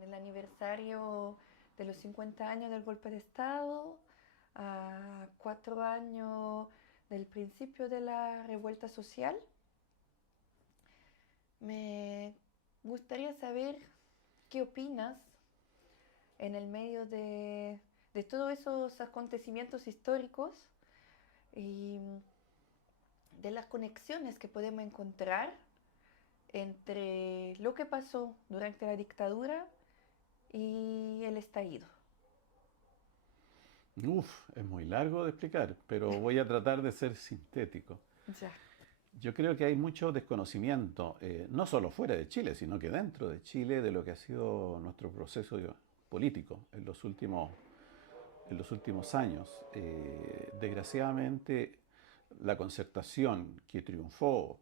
En el aniversario de los 50 años del golpe de Estado, a 4 años del principio de la revuelta social, me gustaría saber qué opinas en el medio de todos esos acontecimientos históricos y de las conexiones que podemos encontrar entre lo que pasó durante la dictadura y el estallido. Uf, es muy largo de explicar, pero voy a tratar de ser sintético. Ya. Yo creo que hay mucho desconocimiento, no solo fuera de Chile, sino que dentro de Chile, de lo que ha sido nuestro proceso político en los últimos años. Desgraciadamente, la concertación que triunfó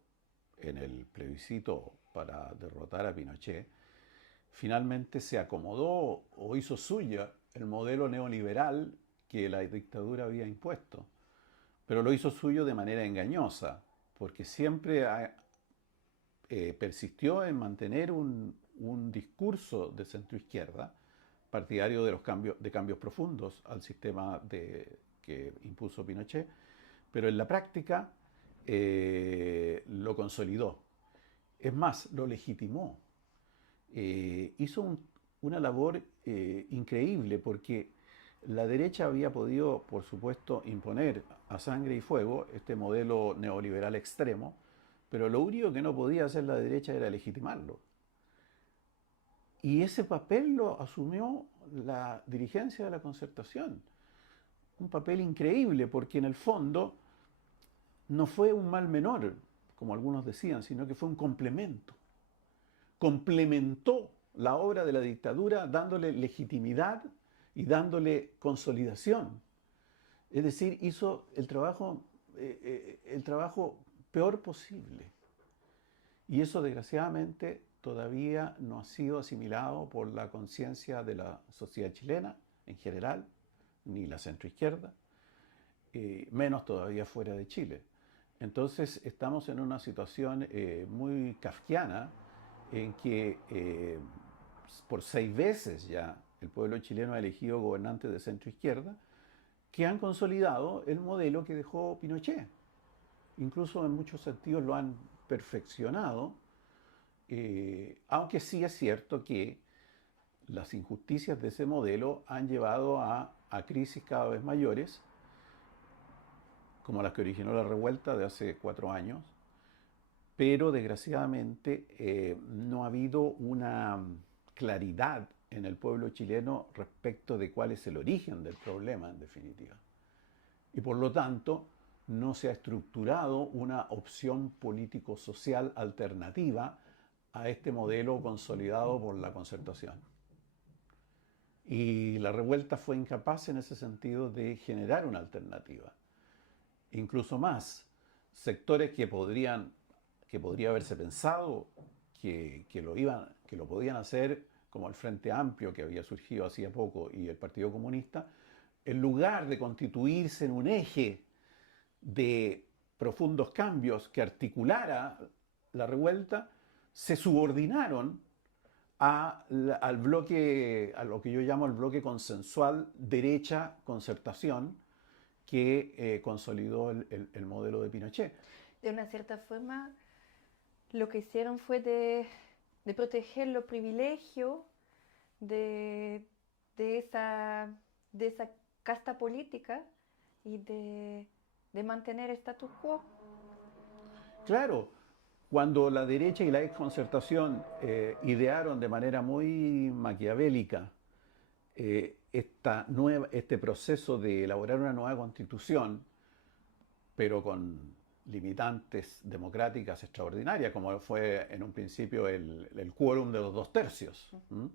en el plebiscito para derrotar a Pinochet, finalmente se acomodó o hizo suya el modelo neoliberal que la dictadura había impuesto, pero lo hizo suyo de manera engañosa, porque siempre persistió en mantener un discurso de centroizquierda, partidario de los cambios profundos al sistema que impuso Pinochet, pero en la práctica lo consolidó. Es más, lo legitimó. Hizo una labor increíble porque la derecha había podido, por supuesto, imponer a sangre y fuego este modelo neoliberal extremo, pero lo único que no podía hacer la derecha era legitimarlo. Y ese papel lo asumió la dirigencia de la Concertación. Un papel increíble porque en el fondo no fue un mal menor, como algunos decían, sino que fue un complemento. Complementó la obra de la dictadura dándole legitimidad y dándole consolidación. Es decir, hizo el trabajo peor posible. Y eso desgraciadamente todavía no ha sido asimilado por la conciencia de la sociedad chilena en general, ni la centroizquierda, menos todavía fuera de Chile. Entonces estamos en una situación muy kafkiana en que por 6 veces ya el pueblo chileno ha elegido gobernantes de centroizquierda que han consolidado el modelo que dejó Pinochet. Incluso en muchos sentidos lo han perfeccionado, aunque sí es cierto que las injusticias de ese modelo han llevado a crisis cada vez mayores, como las que originó la revuelta de hace 4 años, pero desgraciadamente no ha habido una claridad en el pueblo chileno respecto de cuál es el origen del problema, en definitiva. Y por lo tanto, no se ha estructurado una opción político-social alternativa a este modelo consolidado por la Concertación. Y la revuelta fue incapaz en ese sentido de generar una alternativa. Incluso más, sectores que podría haberse pensado que lo podían hacer, como el Frente Amplio que había surgido hacía poco y el Partido Comunista, en lugar de constituirse en un eje de profundos cambios que articulara la revuelta, se subordinaron al bloque, a lo que yo llamo el bloque consensual derecha-concertación que consolidó el modelo de Pinochet. De una cierta forma, lo que hicieron fue de proteger los privilegios de, de, esa, de esa casta política y de mantener status quo. Claro, cuando la derecha y la exconcertación idearon de manera muy maquiavélica este proceso de elaborar una nueva constitución, pero con limitantes democráticas extraordinarias, como fue en un principio el quórum de los 2/3.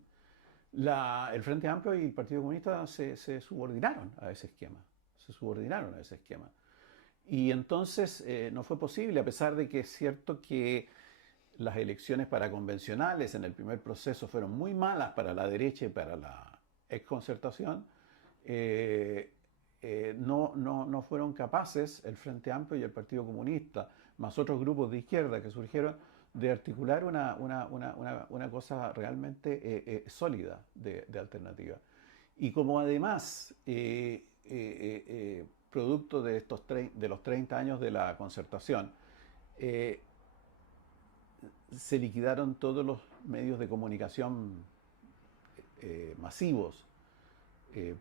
El Frente Amplio y el Partido Comunista se subordinaron a ese esquema. Se subordinaron a ese esquema. Y entonces no fue posible, a pesar de que es cierto que las elecciones para convencionales en el primer proceso fueron muy malas para la derecha y para la exconcertación, no fueron capaces el Frente Amplio y el Partido Comunista, más otros grupos de izquierda que surgieron, de articular una cosa realmente sólida de alternativa. Y como además, producto de, de los 30 años de la concertación, eh, se liquidaron todos los medios de comunicación masivos eh,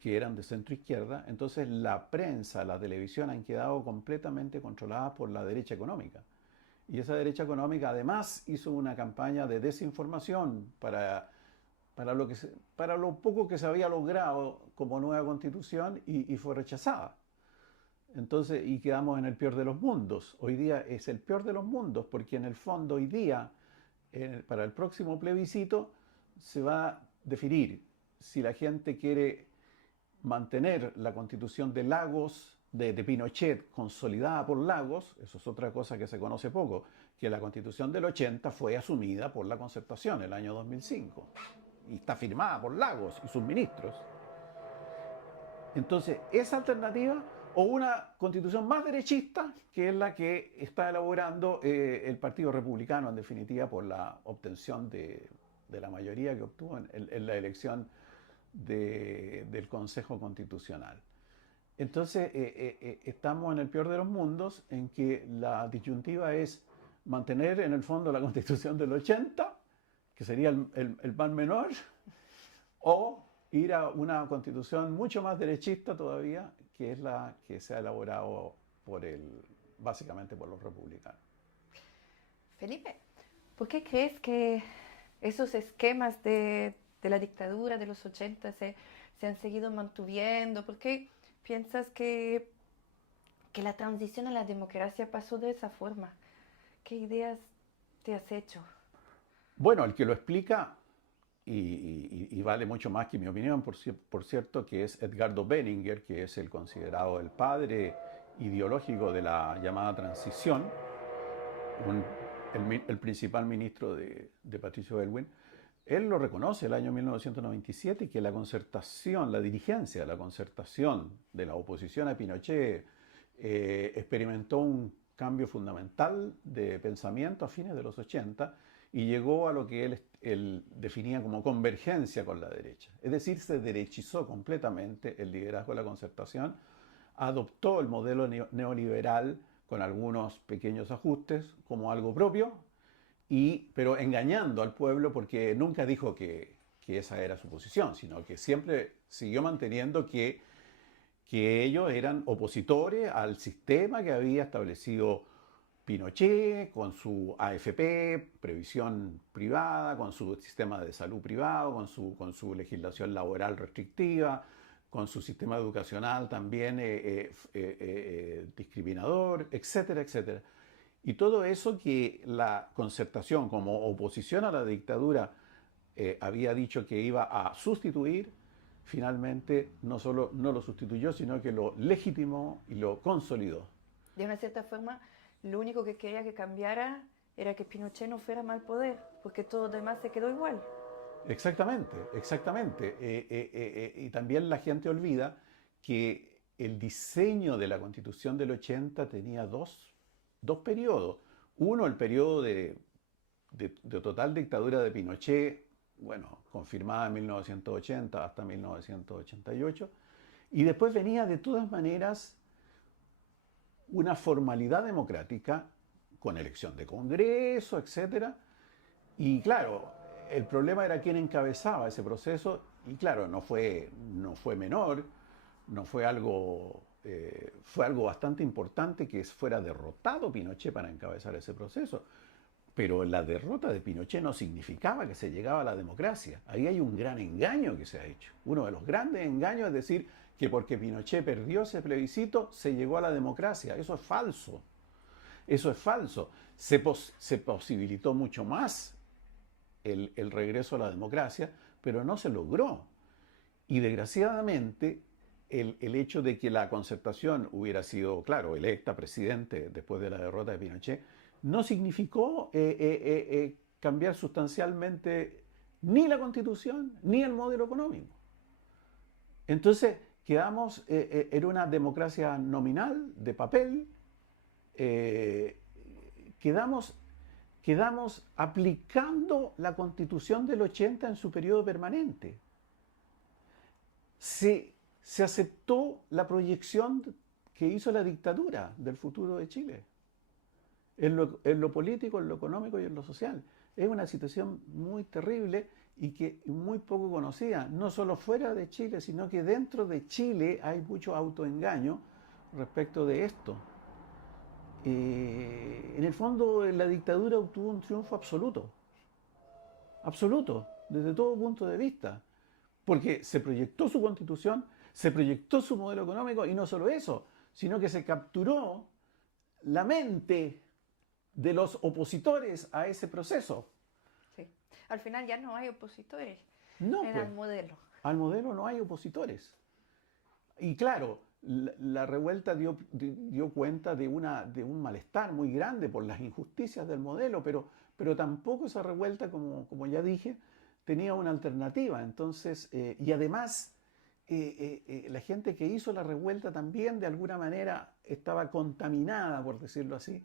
que eran de centro izquierda, entonces la prensa, la televisión han quedado completamente controladas por la derecha económica. Y esa derecha económica además hizo una campaña de desinformación para lo poco que se había logrado como nueva constitución y fue rechazada. Entonces, y quedamos en el peor de los mundos. Hoy día es el peor de los mundos porque en el fondo hoy día, para el próximo plebiscito, se va a definir si la gente quiere mantener la constitución de Lagos, de Pinochet, consolidada por Lagos. Eso es otra cosa que se conoce poco, que la constitución del 80 fue asumida por la concertación el año 2005 y está firmada por Lagos y sus ministros. Entonces, esa alternativa o una constitución más derechista, que es la que está elaborando el Partido Republicano, en definitiva, por la obtención de la mayoría que obtuvo en la elección del Consejo Constitucional. Entonces, estamos en el peor de los mundos, en que la disyuntiva es mantener en el fondo la Constitución del 80, que sería el mal menor, o ir a una constitución mucho más derechista todavía, que es la que se ha elaborado básicamente por los republicanos. Felipe, ¿por qué crees que esos esquemas de la dictadura de los 80 se han seguido manteniendo? ¿Por qué piensas que la transición a la democracia pasó de esa forma? ¿Qué ideas te has hecho? Bueno, el que lo explica, y vale mucho más que mi opinión, por cierto, que es Edgardo Benninger, que es el considerado el padre ideológico de la llamada transición, el principal ministro de Patricio Aylwin. Él lo reconoce el año 1997, que la concertación, la dirigencia de la concertación de la oposición a Pinochet experimentó un cambio fundamental de pensamiento a fines de los 80 y llegó a lo que él definía como convergencia con la derecha. Es decir, se derechizó completamente el liderazgo de la concertación, adoptó el modelo neoliberal con algunos pequeños ajustes como algo propio, pero engañando al pueblo porque nunca dijo que esa era su posición, sino que siempre siguió manteniendo que ellos eran opositores al sistema que había establecido Pinochet, con su AFP, previsión privada, con su sistema de salud privado, con su legislación laboral restrictiva, con su sistema educacional también discriminador, etcétera, etcétera. Y todo eso que la concertación como oposición a la dictadura había dicho que iba a sustituir, finalmente no solo no lo sustituyó, sino que lo legitimó y lo consolidó. De una cierta forma, lo único que quería que cambiara era que Pinochet no fuera mal poder, porque todo lo demás se quedó igual. Exactamente, exactamente. Y también la gente olvida que el diseño de la Constitución del 80 tenía dos periodos. Uno, el periodo de total dictadura de Pinochet, bueno, confirmada en 1980 hasta 1988, y después venía de todas maneras una formalidad democrática con elección de Congreso, etc. Y claro, el problema era quién encabezaba ese proceso, y claro, no fue menor, no fue algo... fue algo bastante importante que fuera derrotado Pinochet para encabezar ese proceso. Pero la derrota de Pinochet no significaba que se llegaba a la democracia. Ahí hay un gran engaño que se ha hecho. Uno de los grandes engaños es decir que porque Pinochet perdió ese plebiscito se llegó a la democracia. Eso es falso. Eso es falso. Se posibilitó mucho más el regreso a la democracia, pero no se logró. Y desgraciadamente el hecho de que la concertación hubiera sido, claro, electa presidente después de la derrota de Pinochet, no significó cambiar sustancialmente ni la Constitución ni el modelo económico. Entonces quedamos en una democracia nominal, de papel, quedamos quedamos aplicando la Constitución del 80 en su periodo permanente. Se aceptó la proyección que hizo la dictadura del futuro de Chile, en lo político, en lo económico y en lo social. Es una situación muy terrible y que muy poco conocida, no solo fuera de Chile, sino que dentro de Chile hay mucho autoengaño respecto de esto. En el fondo, la dictadura obtuvo un triunfo absoluto, absoluto, desde todo punto de vista, porque se proyectó su constitución, se proyectó su modelo económico y no solo eso, sino que se capturó la mente de los opositores a ese proceso. Sí. Al final ya no hay opositores No, en pues, el modelo. al modelo no hay opositores. Y claro, la revuelta dio cuenta de un malestar muy grande por las injusticias del modelo, pero tampoco esa revuelta, como ya dije, tenía una alternativa. Entonces, y además, la gente que hizo la revuelta también de alguna manera estaba contaminada, por decirlo así,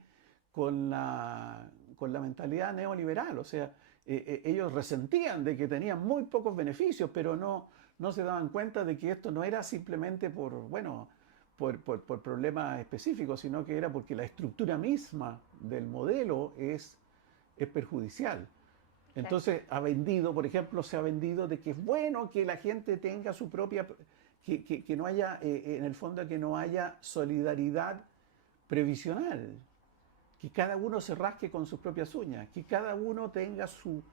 con la mentalidad neoliberal. O sea, ellos resentían de que tenían muy pocos beneficios, pero no se daban cuenta de que esto no era simplemente por problemas específicos, sino que era porque la estructura misma del modelo es perjudicial. Entonces ha vendido, por ejemplo, se ha vendido de que es bueno que la gente tenga su propia, que no haya, en el fondo, que no haya solidaridad previsional, que cada uno se rasque con sus propias uñas, que cada uno tenga sus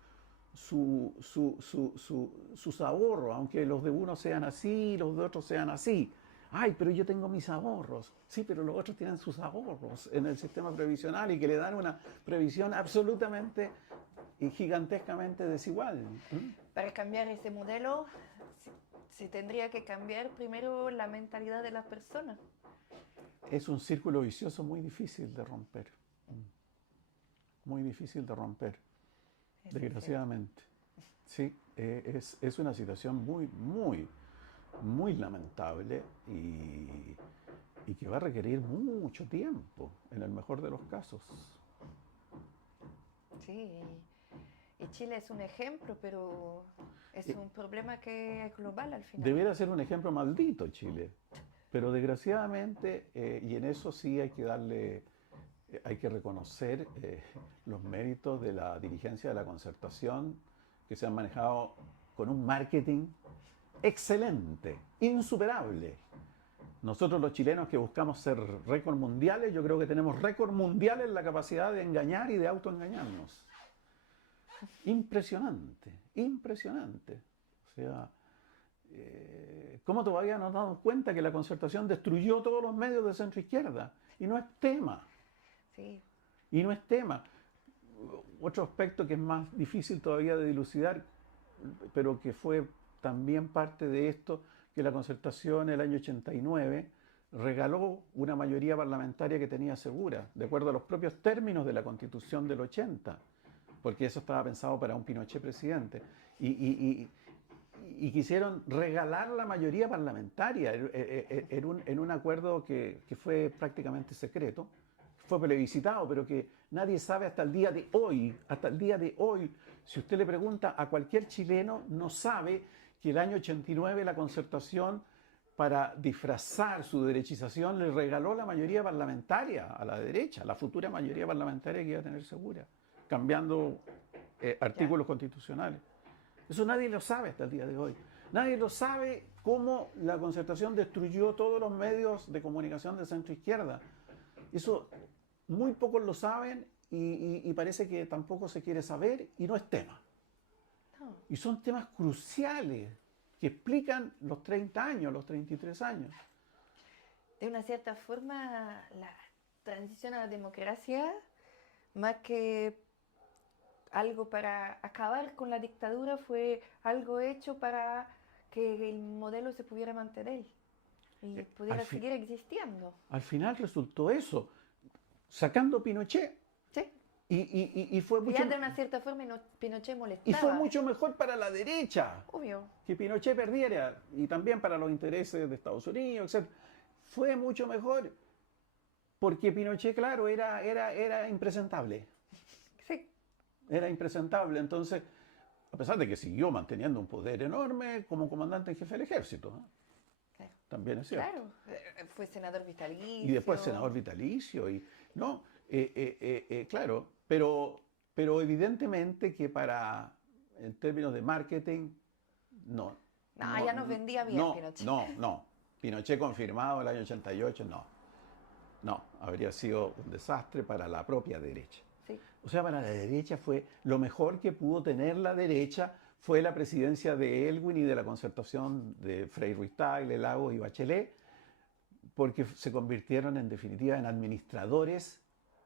ahorros, aunque los de uno sean así, los de otros sean así. Ay, pero yo tengo mis ahorros. Sí, pero los otros tienen sus ahorros en el sistema previsional y que le dan una previsión absolutamente y gigantescamente desigual. Para cambiar ese modelo, se tendría que cambiar primero la mentalidad de las personas. Es un círculo vicioso muy difícil de romper. Muy difícil de romper, Eso desgraciadamente. Sí, es una situación muy lamentable y que va a requerir mucho tiempo, en el mejor de los casos. Sí, y Chile es un ejemplo, pero es un problema que es global al final. Debiera ser un ejemplo maldito Chile, pero desgraciadamente, y en eso sí hay que reconocer los méritos de la dirigencia de la Concertación, que se han manejado con un marketing excelente, insuperable. Nosotros los chilenos que buscamos ser récord mundiales, yo creo que tenemos récord mundial en la capacidad de engañar y de autoengañarnos. Impresionante, impresionante. O sea, ¿cómo todavía nos damos cuenta que la Concertación destruyó todos los medios de centro izquierda? Y no es tema. Sí. Y no es tema. Otro aspecto que es más difícil todavía de dilucidar, pero que fue también parte de esto, que la Concertación en el año 89 regaló una mayoría parlamentaria que tenía segura, de acuerdo a los propios términos de la Constitución del 80, porque eso estaba pensado para un Pinochet presidente. Y quisieron regalar la mayoría parlamentaria en un acuerdo que fue prácticamente secreto, fue plebiscitado, pero que nadie sabe hasta el día de hoy, si usted le pregunta a cualquier chileno, no sabe que el año 89 la Concertación, para disfrazar su derechización, le regaló la mayoría parlamentaria a la derecha, la futura mayoría parlamentaria que iba a tener segura, cambiando artículos constitucionales. Eso nadie lo sabe hasta el día de hoy. Nadie lo sabe cómo la Concertación destruyó todos los medios de comunicación de centro izquierda. Eso muy pocos lo saben y parece que tampoco se quiere saber y no es tema. No. Y son temas cruciales que explican los 30 años, los 33 años. De una cierta forma, la transición a la democracia, más que algo para acabar con la dictadura, fue algo hecho para que el modelo se pudiera mantener y pudiera seguir existiendo. Al final resultó eso, sacando Pinochet. Sí. Y fue mucho, ya de una cierta forma Pinochet molestaba. y fue mucho mejor para la derecha. Obvio. Que Pinochet perdiera, y también para los intereses de Estados Unidos, etc. Fue mucho mejor, porque Pinochet, claro, era impresentable. Sí. era impresentable. Entonces, a pesar de que siguió manteniendo un poder enorme como comandante en jefe del ejército, ¿no? Claro. También es cierto. Claro, fue senador vitalicio. Y después senador vitalicio. Y, no, claro, pero evidentemente que en términos de marketing, no. No, ya nos vendía bien Pinochet. No. Pinochet confirmado el año 88, no, habría sido un desastre para la propia derecha. Sí. O sea, para la derecha fue lo mejor que pudo tener la derecha fue la presidencia de Elwin y de la concertación de Frei Ruiz-Tagle, Lagos y Bachelet, porque se convirtieron en definitiva en administradores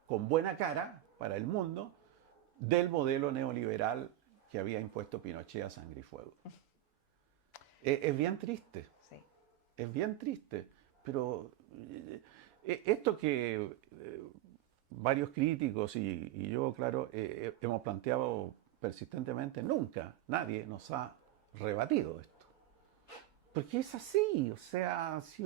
con buena cara para el mundo del modelo neoliberal que había impuesto Pinochet a sangre y fuego. Es bien triste. Sí. Es bien triste, pero esto que varios críticos y yo, claro, hemos planteado persistentemente, nunca nadie nos ha rebatido esto. Porque es así, o sea, si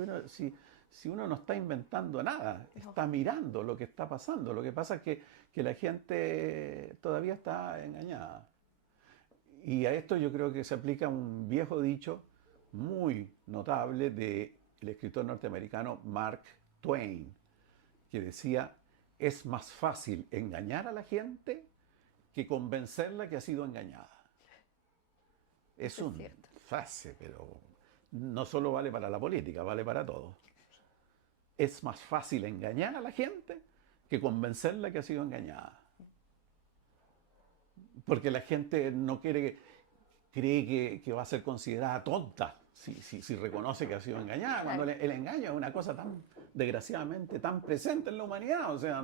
uno no está inventando nada, está mirando lo que está pasando. Lo que pasa es que la gente todavía está engañada. Y a esto yo creo que se aplica un viejo dicho muy notable del escritor norteamericano Mark Twain, que decía, es más fácil engañar a la gente que convencerla que ha sido engañada. Es una frase, pero no solo vale para la política, vale para todo. Es más fácil engañar a la gente que convencerla que ha sido engañada. Porque la gente no cree que va a ser considerada tonta si reconoce que ha sido engañada, cuando el engaño es una cosa tan, desgraciadamente, tan presente en la humanidad. O sea,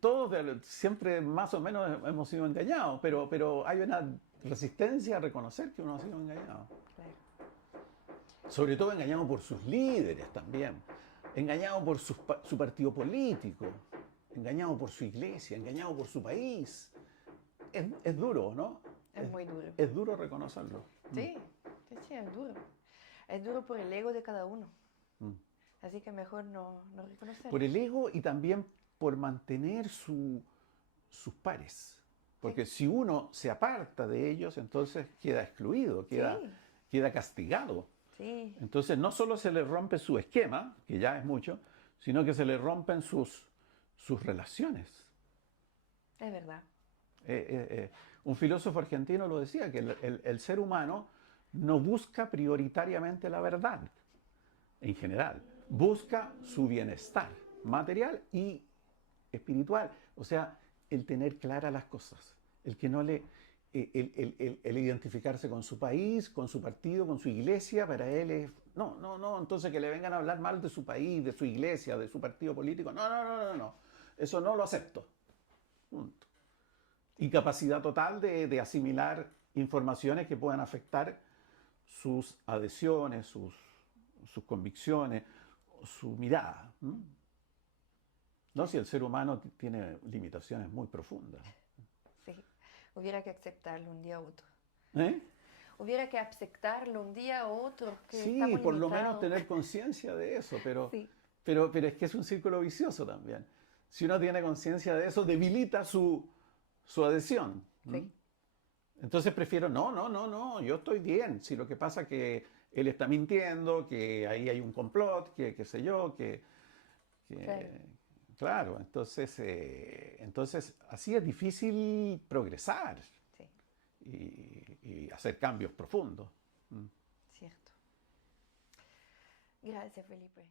todos siempre más o menos hemos sido engañados, pero hay una resistencia a reconocer que uno ha sido engañado. Sobre todo engañado por sus líderes también, engañado por su partido político, engañado por su iglesia, engañado por su país. Es duro, ¿no? Es muy duro. Es duro reconocerlo. Sí, es duro. Es duro por el ego de cada uno. Así que mejor no reconocerlo. Por el ego y también por mantener sus pares. Porque si uno se aparta de ellos, entonces queda excluido, queda castigado. Sí. Entonces no solo se le rompe su esquema, que ya es mucho, sino que se le rompen sus relaciones. Es verdad. Un filósofo argentino lo decía, que el ser humano no busca prioritariamente la verdad, en general. Busca su bienestar material y espiritual. O sea, el tener claras las cosas. El que no el identificarse con su país, con su partido, con su iglesia, para él es... No. Entonces que le vengan a hablar mal de su país, de su iglesia, de su partido político. No. Eso no lo acepto. Punto. Incapacidad total de asimilar informaciones que puedan afectar sus adhesiones, sus convicciones, su mirada. No, si el ser humano tiene limitaciones muy profundas. Sí, hubiera que aceptarlo un día u otro. ¿Eh? Hubiera que aceptarlo un día u otro. Que sí, estamos por lo limitados. menos tener conciencia de eso, pero es que es un círculo vicioso también. Si uno tiene conciencia de eso, debilita su adhesión. Sí. Entonces prefiero, no, yo estoy bien. Si lo que pasa es que él está mintiendo, que ahí hay un complot, que qué sé yo, claro, entonces así es difícil progresar y hacer cambios profundos. Cierto. Gracias, Felipe.